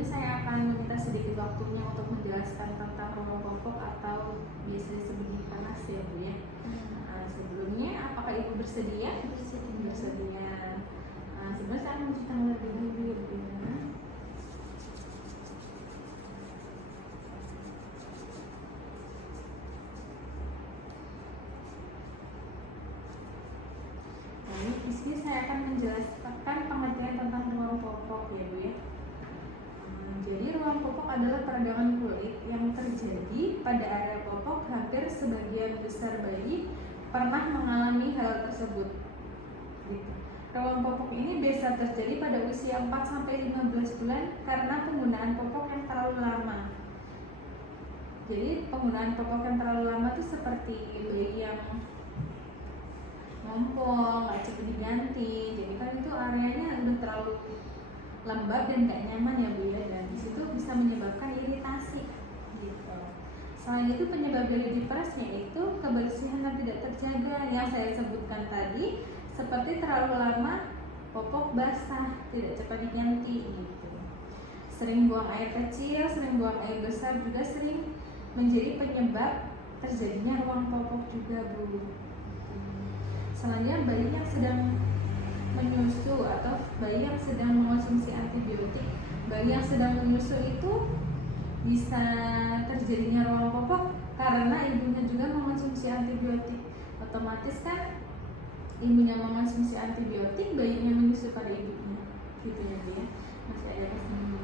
sebelumnya saya akan meminta sedikit waktunya untuk menjelaskan tentang ruang popok atau biasa disebut panas ya Bu ya. Sebelumnya apakah Ibu bersedia? Bersedia. Sebenarnya saya akan mencuci tangan lebih dahulu ya Bu ya. Di sini saya akan menjelaskan pengertian tentang ruang popok ya Bu ya. Jadi ruang popok adalah peradangan kulit yang terjadi pada area popok. Hampir sebagian besar bayi pernah mengalami hal tersebut. Gitu. Ruang popok ini biasa terjadi pada usia 4-15 bulan karena penggunaan popok yang terlalu lama. Jadi penggunaan popok yang terlalu lama itu seperti bayi yang ngompong, nggak cepat diganti. Jadi kan itu areanya udah terlalu lembab dan nggak nyaman ya Bu ya, dan disitu bisa menyebabkan iritasi gitu. Selain itu penyebab dari diperesnya itu kebersihan yang tidak terjaga yang saya sebutkan tadi, seperti terlalu lama popok basah, tidak cepat diganti gitu. Sering buang air kecil, sering buang air besar juga sering menjadi penyebab terjadinya ruang popok juga Bu. Selanjutnya bayi yang sedang menyusu atau bayi yang sedang mengonsumsi antibiotik. Bayi yang sedang menyusu itu bisa terjadinya ruang popok karena ibunya juga mengonsumsi antibiotik. Otomatis kan ibunya mengonsumsi antibiotik, bayinya menyusu pada ibunya. Gitu ya Bu ya. Masih ada kesini.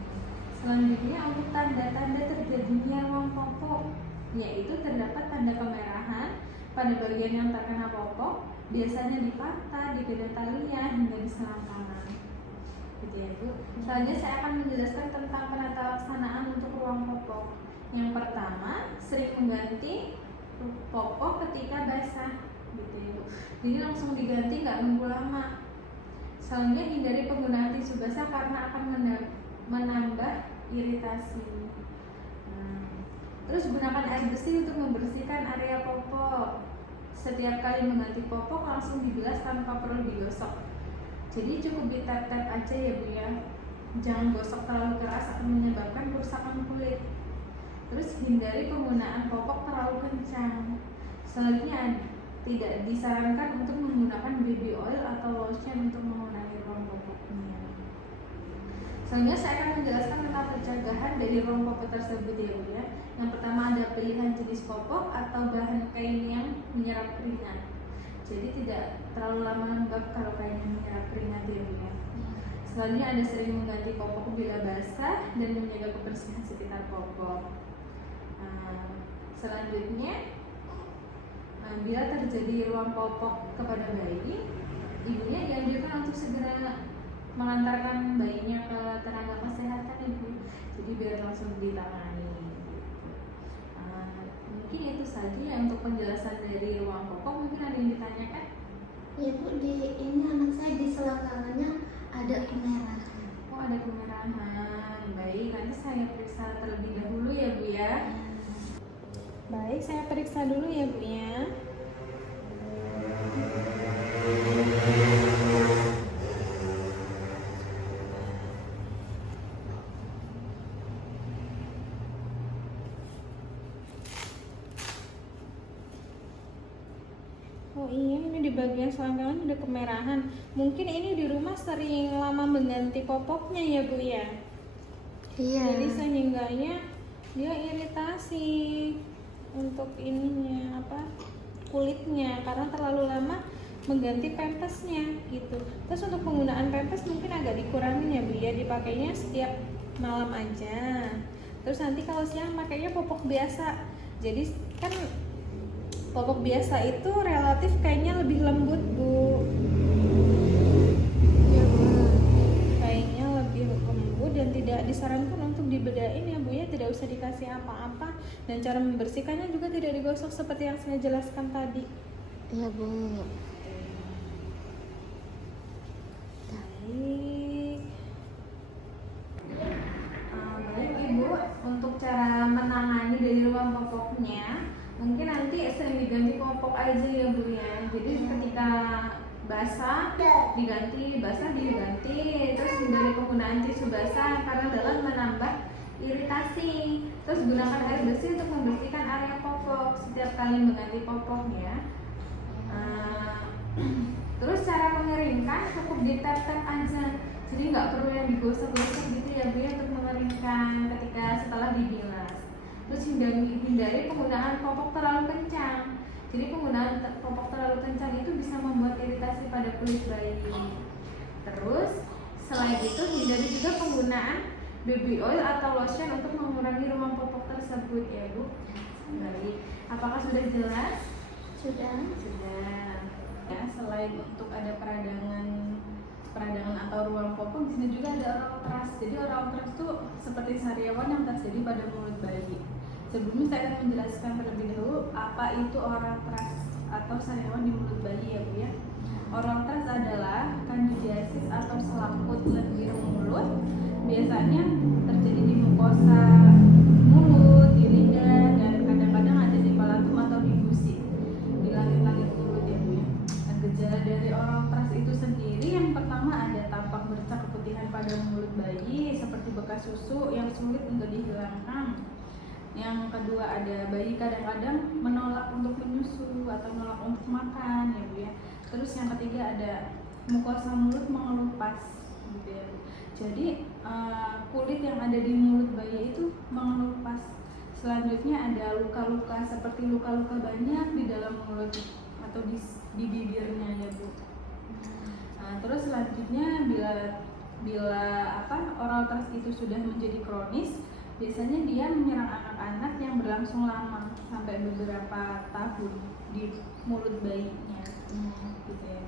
Selanjutnya untuk tanda-tanda terjadinya ruang popok, yaitu terdapat tanda kemerahan pada bagian yang terkena popok, biasanya di patah, di genitalia, hingga di selangkangan. Gitu ya Bu. Selanjutnya saya akan menjelaskan tentang penata laksanaan untuk ruang popok. Yang pertama, sering mengganti popok ketika basah. Gitu ya Bu. Jadi langsung diganti, nggak nunggu lama. Selanjutnya hindari penggunaan tisu basah karena akan menambah iritasi. Terus gunakan air bersih untuk membersihkan area popok. Setiap kali mengganti popok langsung dibilas tanpa perlu digosok. Jadi cukup ditap-tap aja ya Bu ya. Jangan gosok terlalu keras, akan menyebabkan kerusakan kulit. Terus hindari penggunaan popok terlalu kencang. Selanjutnya tidak disarankan untuk menggunakan baby oil atau lotion untuk mengurangi ruang popoknya. Selanjutnya saya akan menjelaskan tentang pencegahan dari ruang popok tersebut ya Bu ya. Yang pertama ada pilihan jenis popok atau bahan kain yang menyerap keringat. Jadi tidak terlalu lama lembab kalau kainnya menyerap keringat ya Bu ya. Selanjutnya ada sering mengganti popok bila basah dan menjaga kebersihan sekitar popok. Selanjutnya bila terjadi ruang popok kepada bayi, ibunya dianjurkan untuk segera mengantarkan bayinya ke tenaga kesehatan Ibu. Jadi biar langsung ditangani. Mungkin itu saja ya untuk penjelasan dari ruang popok. Mungkin ada yang ditanyakan? Ya Bu, di ini anak saya di selangkangannya ada kemerahan. Oh, ada kemerahan. Baik, nanti saya periksa terlebih dahulu ya Bu ya. Baik, saya periksa dulu ya Bu ya. Oh iya, ini di bagian selangkangan ada kemerahan. Mungkin ini di rumah sering lama mengganti popoknya ya Bu ya. Iya. Jadi sehingganya dia iritasi untuk ininya kulitnya karena terlalu lama mengganti pampasnya gitu. Terus untuk penggunaan pampas mungkin agak dikurangin ya Bu ya, dipakainya setiap malam aja. Terus nanti kalau siang pakainya popok biasa. Jadi kan popok biasa itu relatif kayaknya lebih lembut Bu. Ya Bu. Kayaknya lebih lembut dan tidak disarankan untuk dibedain ya Bu ya, tidak usah dikasih apa-apa, dan cara membersihkannya juga tidak digosok seperti yang saya jelaskan tadi. Iya Bu. Baik. Baik Ibu, untuk cara menangani dari ruang popoknya, mungkin nanti sering diganti popok aja ya Bu ya. Jadi ketika basah diganti, terus hindari penggunaan tisu basah karena dapat menambah iritasi. Terus gunakan air bersih untuk membersihkan area popok setiap kali mengganti popoknya. Terus cara mengeringkan cukup ditap-tap aja, jadi nggak perlu yang digosok-gosok gitu ya Bu ya untuk mengeringkan ketika setelah dibilas. Terus hindari penggunaan popok terlalu kencang. Jadi penggunaan popok terlalu kencang itu bisa membuat iritasi pada kulit bayi. Terus selain itu hindari juga penggunaan baby oil atau lotion untuk mengurangi rumah popok tersebut ya Bu. Baik, apakah sudah jelas? Sudah. Ya, selain untuk ada peradangan atau ruang popok, di sini juga ada oral thrush. Jadi oral thrush itu seperti sariawan yang terjadi pada mulut bayi. Sebelumnya saya akan menjelaskan terlebih dahulu apa itu oral thrush atau sariawan di mulut bayi ya Bu ya. Oral thrush adalah kandidiasis atau selaput lendir mulut. Biasanya terjadi di mukosa mulut, di lidah, dan kadang-kadang ada di palatum atau di gusi, di langit-langit mulut ya Bu ya. Gejala dari oral thrush itu sendiri yang pertama ada tampak bercak keputihan pada mulut bayi seperti bekas susu yang sulit untuk dihilangkan. Yang kedua ada bayi kadang-kadang menolak untuk menyusu atau menolak untuk makan ya Bu ya. Terus yang ketiga ada mukosa mulut mengelupas gitu ya Bu. Jadi kulit yang ada di mulut bayi itu mengelupas. Selanjutnya ada luka-luka seperti luka-luka banyak di dalam mulut atau di bibirnya ya Bu. Terus selanjutnya bila oral thrush itu sudah menjadi kronis, biasanya dia menyerang anak-anak yang berlangsung lama sampai beberapa tahun di mulut bayinya. Gitu ya.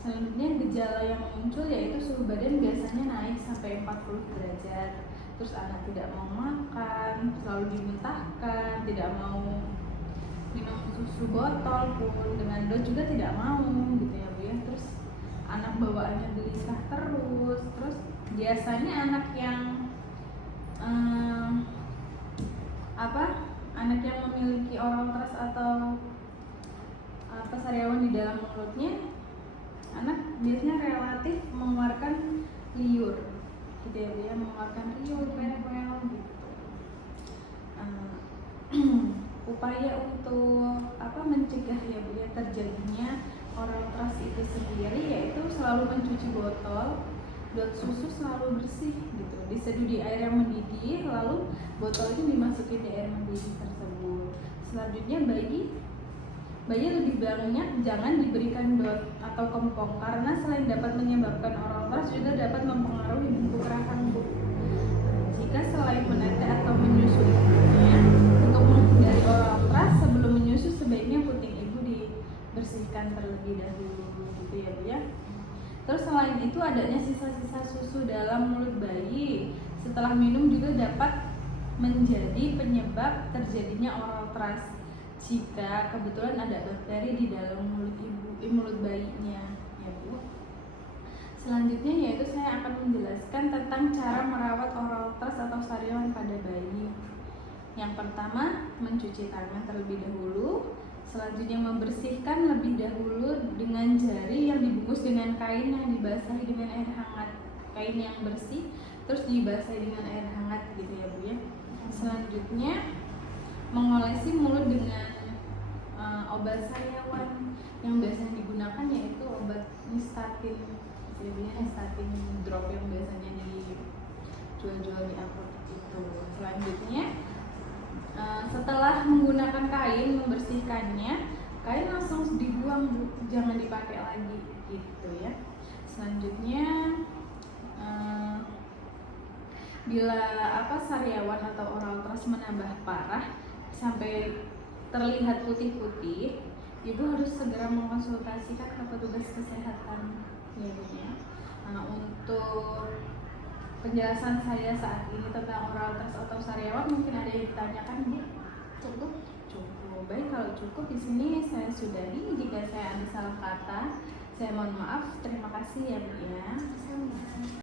Selanjutnya gejala yang muncul yaitu suhu badan biasanya naik sampai 40 derajat. Terus anak tidak mau makan, selalu dimuntahkan, tidak mau minum susu botol pun dengan dos juga tidak mau gitu ya Bu ya. Terus anak bawaannya gelisah terus biasanya anak yang anak yang memiliki oral thrush atau sariawan di dalam mulutnya, anak biasanya relatif mengeluarkan liur gitu ya Bu ya, mengeluarkan liur, pel gitu. Upaya untuk mencegah ya Bu ya terjadinya oral thrush itu sendiri yaitu selalu mencuci botol dan susu selalu bersih gitu, diseduh di air yang mendidih, lalu botol itu dimasukin di air mendidih tersebut. Selanjutnya bayi lebih banyak jangan diberikan dot atau kempong karena selain dapat menyebabkan oral thrush juga dapat mempengaruhi bentuk rahang Bu. Jika selain menetes atau menyusu ibunya, untuk menghindari oral thrush sebelum menyusu sebaiknya puting ibu dibersihkan terlebih dahulu gitu ya Bu ya. Terus selain itu adanya sisa-sisa susu dalam mulut bayi setelah minum juga dapat menjadi penyebab terjadinya oral thrush jika kebetulan ada bakteri di dalam mulut bayinya ya Bu. Selanjutnya yaitu saya akan menjelaskan tentang cara merawat oral thrush atau sariawan pada bayi. Yang pertama, mencuci tangan terlebih dahulu. Selanjutnya membersihkan lebih dahulu dengan jari yang dibungkus dengan kain yang dibasahi dengan air hangat. Kain yang bersih terus dibasahi dengan air hangat gitu ya Bu ya. Selanjutnya mengolesi mulut dengan obat sariawan yang biasanya digunakan yaitu obat Nystatin. Jadinya Nystatin drop yang biasanya dijual-jual di apotek itu. Selanjutnya setelah menggunakan kain membersihkannya, kain langsung dibuang Bu, jangan dipakai lagi gitu ya. Selanjutnya bila sariawan atau oral thrush menambah parah sampai terlihat putih-putih, ibu harus segera mengkonsultasikan ke petugas kesehatan ya Bu ya. Untuk penjelasan saya saat ini tentang oral thrush atau sariawan mungkin ada yang ditanyakan Bu? Cukup. Baik, kalau cukup di sini saya sudahi. Jika saya ada salah kata, saya mohon maaf. Terima kasih ya Bu ya.